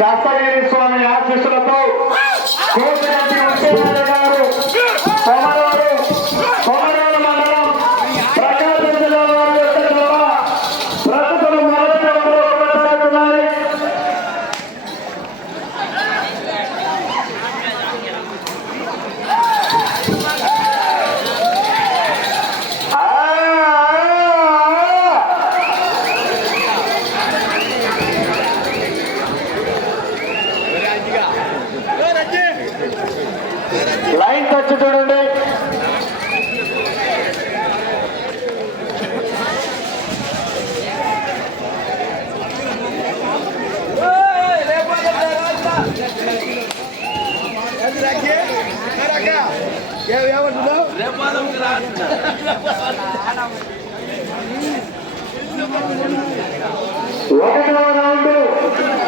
దత్తగిరి స్వామి ఆశీస్సులతో కోటిరెడ్డి ఉత్తరాజు గారు కొమరూరు మండలం ప్రకాశం జిల్లా వారి యొక్క ద్వారా ప్రస్తుతం మొదటి రౌండ్లో కొనసాగుతున్నాయి. లైన్ టచ్ చూడండి. ఒకటవ రౌండ్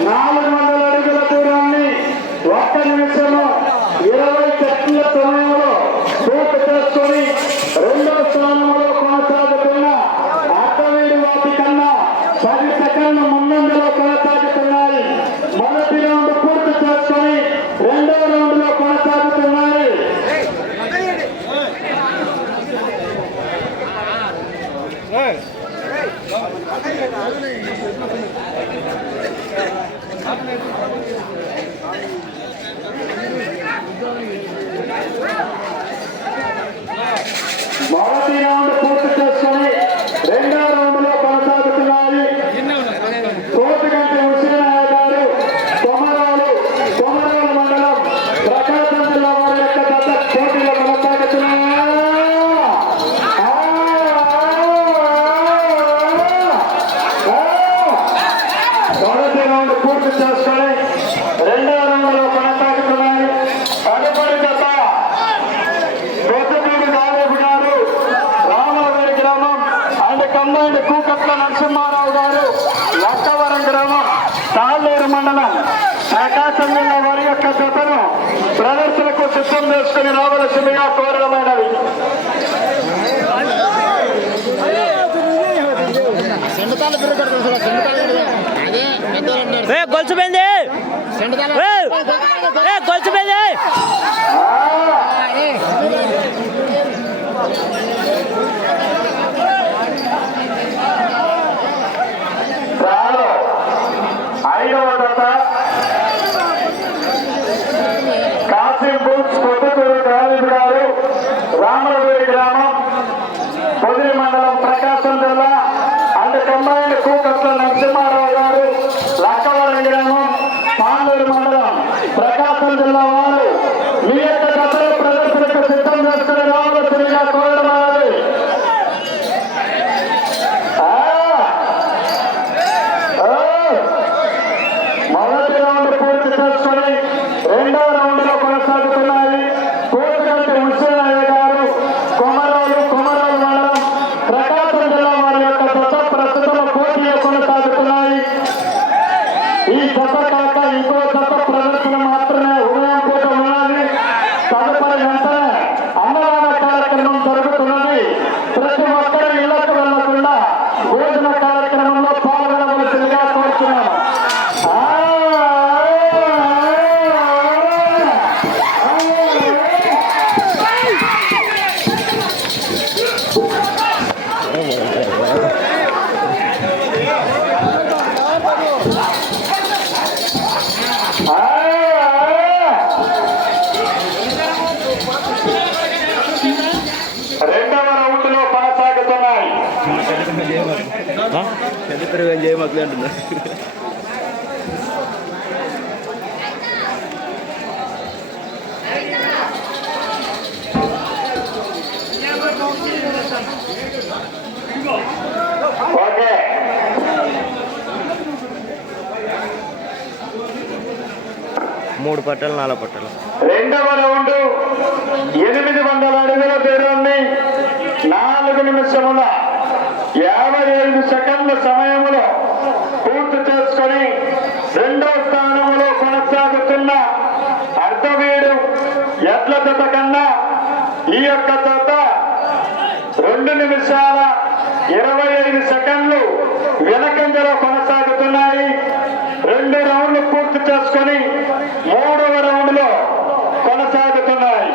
400 అడుగుల దూరాన్ని 1 నిమిషంలో 20 సెకండ్ల సమయంలో పూర్తి చేసుకొని రెండవ స్థానంలో కొనసాగుతున్న అక్కవీడి వాటి కన్నా 10 సెకండ్ల ముందంజలో కొనసాగుతున్నాయి. మొదటి రౌండ్ పూర్తి చేసుకొని రెండవ రౌండ్ లో కొనసాగుతున్నాయి. మొదటి రౌండ్ పూర్తి చేసుకొని రెండవ రౌండ్ లో కొనసాగుతున్నాయి. కోటిగంటి హుసేనయ్య గారు కొమరూరు మండలం ప్రకాశం జిల్లా వారి యొక్క జత పోటీలో కొనసాగుతున్నాయి. మొదటి రౌండ్ పూర్తి చేసుకొని రెండవ రౌండ్ లో కొనసాగుతున్నాయి. తదుపరి జత కంబైండ్ కూకట్ల నరసింహారావు గారు లక్కవరం గ్రామం తాళ్ళూరు మండలం ప్రకాశం జిల్లా వారి యొక్క జతను ప్రదర్శనకు సిద్ధం చేసుకుని రావలసిందిగా కోరడమైనవి. గొలుసుపోయింది గొలుసుపోయింది. ఐదవ జత కాశీ బుక్స్ కొత్తూరు గాలిబ్ గారు రామరవీడి గ్రామం పొదిలి మండలం ప్రకాశం జిల్లా అండ్ కంబైండ్ కూకట్ల నరసింహారావు గారు లక్కవరం గ్రామం పాండూరు మండలం ప్రకాశం జిల్లా వారు మీ యొక్క జతలు ప్రదర్శనకు సిద్ధం చేసుకుని రావాల్సిందిగా కోరడం. మొదటి రౌండ్ పూర్తి చేసుకొని రెండవ రౌండ్ లో కొనసాగుతున్నాయి. కోటిగంటి హుసేనయ్య గారు కొమరూరు మండలం ప్రకాశం జిల్లా వారి యొక్క జత ప్రస్తుతం పోటీలో కొనసాగుతున్నాయి. ఈ జత కాక ఇంకో జత ప్రదర్శన మాత్రమే ఉదయం పూట ఉన్నది. తదుపరి వెంటనే అన్నదాన కార్యక్రమం జరుగుతున్నది. ప్రతి ఒక్కరు ఇళ్లకు వెళ్లకుండా భోజన కార్యక్రమంలో పాల్గొనవలసిందిగా కోరుతున్నాను. రెండవ రౌండ్ లో కొనసాగుతున్నాయి. జయమక్లే అంటున్నా. ఓకే, మూడు పట్టాలు 4 పట్టాలు. రెండవ రౌండ్ 800 అడుగుల దూరాన్ని 4 నిమిషముల 57 సెకండ్ల సమయంలో పూర్తి చేసుకొని రెండో స్థానంలో కొనసాగుతున్న అర్ధవీడు ఎడ్ల జత కన్నా ఈ యొక్క జత 2 నిమిషాల 25 సెకండ్లు వెనకంజలో కొనసాగుతున్నాయి. 2 రౌండ్లు పూర్తి చేసుకొని 3వ రౌండ్ లో కొనసాగుతున్నాయి.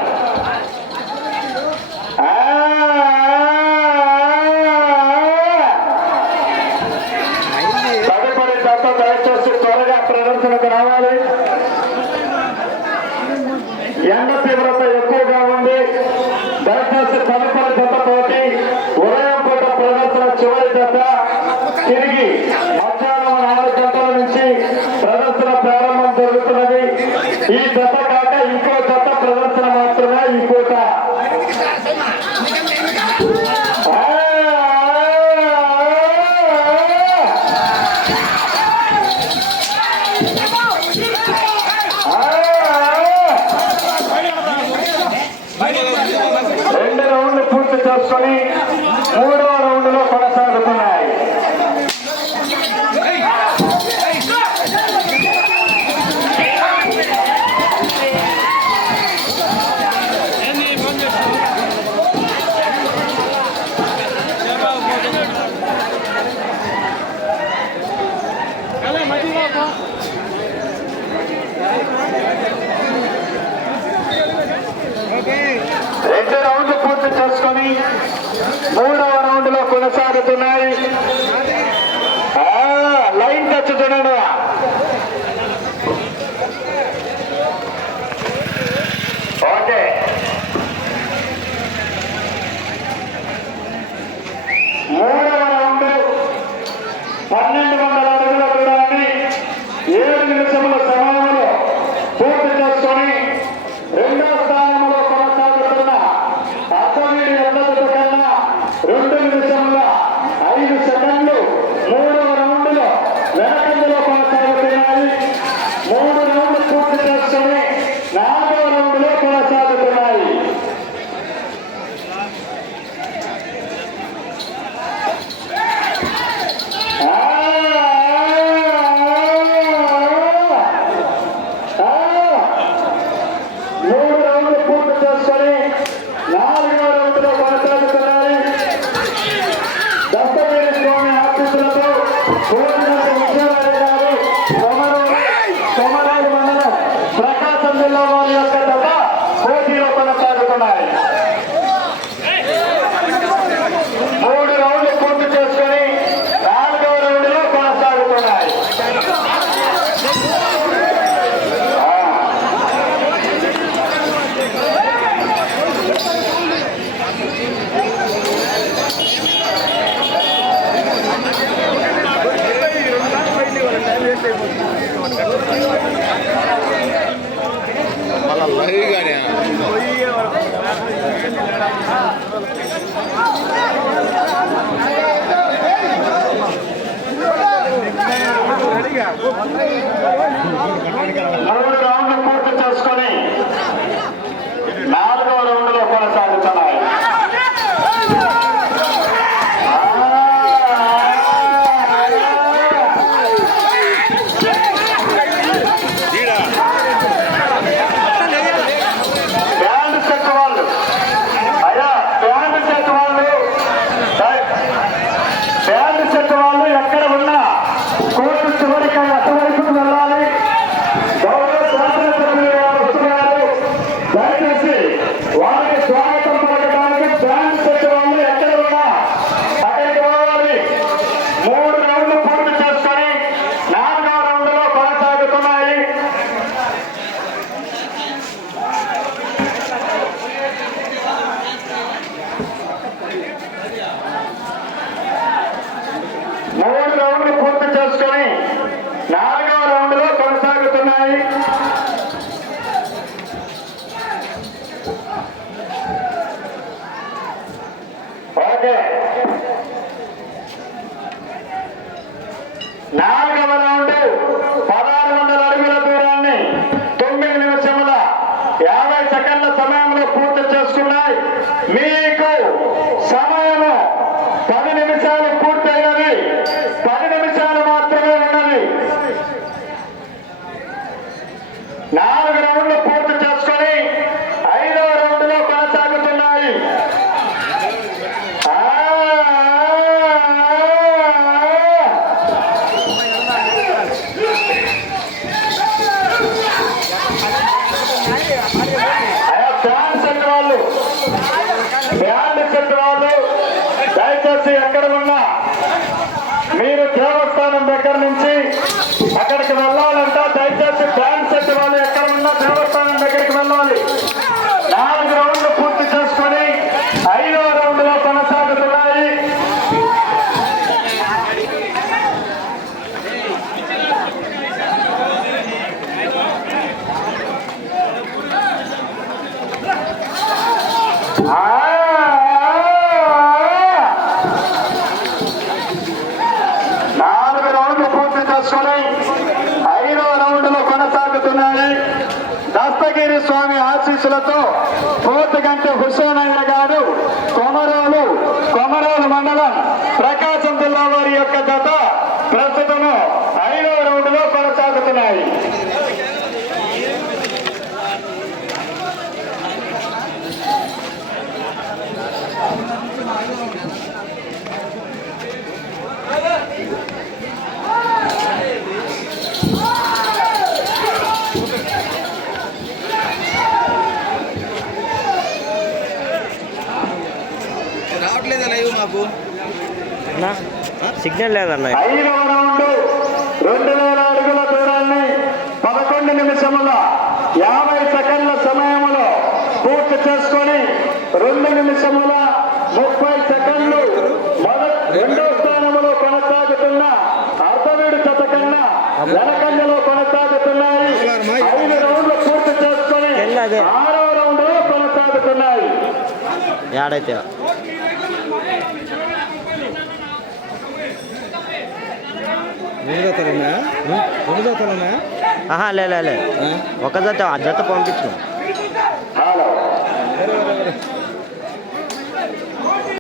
తదుపరి జత దయచేసి త్వరగా ప్రదర్శనకు రావాలి. ఎండ తీవ్రత ఎక్కువగా ఉంది. దయచేసి తదుపరి జతతోటి ఉదయం పూట ప్రదర్శన చివరి జత తిరిగి మధ్యాహ్నం 4 గంటల నుంచి ప్రదర్శన ప్రారంభం జరుగుతున్నది. ఈ జత కాక ఇంకో జత ప్రదర్శన మాత్రమే ఈ పూట. రెండు రౌండ్లు పూర్తి చేసుకొని 3వ రౌండ్ లో కొనసాగుతున్నాయి. రెండు రౌండ్లు పూర్తి చేసుకొని 3వ రౌండ్ లో కొనసాగుతున్నాయి. లైన్ టచ్ చూడండి. ఓకే, మూడవ రౌండ్ 1200 అడుగుల దూరాన్ని 7 నిమిషముల సమయంలో పూర్తి చేసుకొని రెండో స్థానంలో కొనసాగుతున్న అసలు ఎల్లదొక కన్నా 2 నిమిషముల 5 సెకండ్లు 3వ రౌండ్ లో వెనకంజలో కొనసాగుతున్నాయి. 3 రౌండ్లు పూర్తి చేసుకొని 4వ రౌండ్ లో కొనసాగుతున్నాయి. ప్రకాశం జిల్లా వారి యొక్క దశ పోటీలో కొనసాగుతున్నాయి. 3 రౌండ్లు పూర్తి చేసుకొని 4వ రౌండ్ లో కొనసాగుతున్నాయి. మూడు రౌండ్లు పూర్తి చేసుకొని 4వ రౌండ్ లో కొనసాగుతున్నాయి. బ్యాండ్ సెట్ వాళ్ళు అయ్యా, బ్యాండ్ సెట్ వాళ్ళు ఎక్కడ ఉన్నా కోర్టు చివరికి అటువైపుకు వెళ్ళాలి. గౌరవ శాసనసభ్యులు వారు వస్తున్నారు. దయచేసి వారికి స్వాగతం పలకడానికి బ్యాండ్ సెట్ వాళ్ళు ఎక్కడ ఉన్నా అక్కడికి పోవాలి. 3 రౌండ్లు పూర్తి చేసుకొని 4వ రౌండ్ లో కొనసాగుతున్నాయి. మూడు రౌండ్లు పూర్తి చేసుకొని 4వ రౌండ్ లో కొనసాగుతున్నాయి. ఓకే, 4వ రౌండ్ 1600 అడుగుల దూరాన్ని 9 నిమిషముల 50 సెకండ్ల సమయంలో పూర్తి చేసుకున్నాయి. మీకు మీకు సమయము 10 నిమిషాలు పూర్తయినది. 10 నిమిషాలు మాత్రమే ఉన్నది. 4 రౌండ్లు పూర్తి చేసుకొని 5వ రౌండ్లో కొనసాగుతున్నాయి. దయచేసి ఎక్కడ ఉన్నా మీరు దేవస్థానం దగ్గర నుంచి అక్కడికి వెళ్ళాలంటే దయచేసి బ్యాండ్ సెట్ వాళ్ళు ఎక్కడ ఉన్నా దేవస్థానం దగ్గరికి వెళ్ళాలి. 4 రౌండ్లు పూర్తి చేసుకొని 5వ రౌండ్లో కొనసాగుతున్నాయి. దస్తగిరి స్వామి ఆశీస్సులతో పోతుగంటి హుసేనయ్య గారు కొమరోలు మండలం ప్రకాశం జిల్లా వారి యొక్క జత ప్రస్తుతం 5వ రౌండ్లో కొనసాగుతున్నాయి. సిగ్నల్ లేదన్న. 5వ రౌండ్ 2000 అడుగుల దూరాన్ని 11 నిమిషముల 50 సెకండ్ల సమయంలో పూర్తి చేసుకొని 2 నిమిషముల 30 సెకండ్లు రెండో స్థానంలో కొనసాగుతున్న అర్ధవీడు జత కన్నా వెనకంజలో కొనసాగుతున్నాయి. 5 రౌండ్లు పూర్తి చేసుకొని 6వ రౌండ్లో కొనసాగుతున్నాయి. ఏడైతే లే ఒక జత ఆ జత పంపించు.